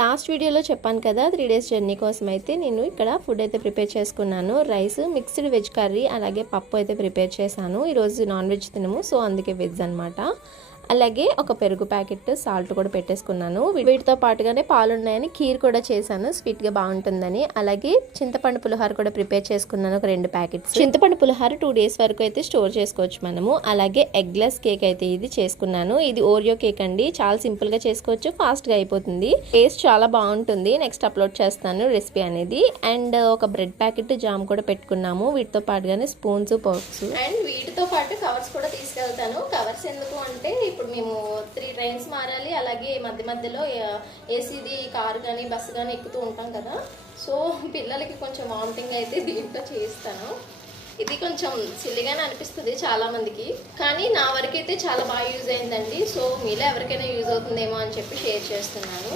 Last వీడియోలో చెప్పాను కదా 3 డేస్ జర్నీ కోసం అయితే నేను ఇక్కడ ఫుడ్ అయితే ప్రిపేర్ చేసుకున్నాను. రైస్, మిక్స్డ్ వెజ్ కర్రీ, అలాగే పప్పు అయితే ప్రిపేర్ చేశాను. ఈరోజు నాన్ వెజ్ తినము, సో అందుకే వెజ్ అనమాట. అలాగే ఒక పెరుగు ప్యాకెట్, సాల్ట్ కూడా పెట్టేసుకున్నాను. వీటితో పాటుగానే పాలు ఉన్నాయని ఖీర్ కూడా చేశాను, స్వీట్గా బాగుంటుందని. అలాగే చింతపండు పులిహోర కూడా ప్రిపేర్ చేసుకున్నాను, ఒక 2 ప్యాకెట్స్. చింతపండు పులిహోర 2 డేస్ వరకు అయితే స్టోర్ చేసుకోవచ్చు మనము. అలాగే ఎగ్లెస్ కేక్ అయితే ఇది చేసుకున్నాను. ఇది ఓరియో కేక్ అండి, చాలా సింపుల్గా చేసుకోవచ్చు, ఫాస్ట్గా అయిపోతుంది. టేస్ట్ చాలా బాగుంటుంది. నెక్స్ట్ అప్లోడ్ చేస్తాను రెసిపీ అనేది. అండ్ ఒక బ్రెడ్ ప్యాకెట్, జామ్ కూడా పెట్టుకున్నాము. వీటితో పాటుగానే స్పూన్స్, ఫోర్క్స్ అండ్ వీటితో పాటు కవర్స్ కూడా తీసుకెళ్తాను. కవర్స్ ఎందుకు అంటే ఇప్పుడు మేము 3 ట్రైన్స్ మారాలి, అలాగే మధ్య మధ్యలో ఏసీది కారు కానీ బస్సు కానీ ఎక్కుతూ ఉంటాం కదా, సో పిల్లలకి కొంచెం వామిటింగ్ అయితే దీంట్లో చేయిస్తాను. ఇది కొంచెం సిల్లిగానే అనిపిస్తుంది చాలా మందికి, కానీ నా వరకు అయితే చాలా బాగా యూజ్ అయిందండి. సో మీలో ఎవరికైనా యూజ్ అవుతుందేమో అని చెప్పి షేర్ చేస్తున్నాను.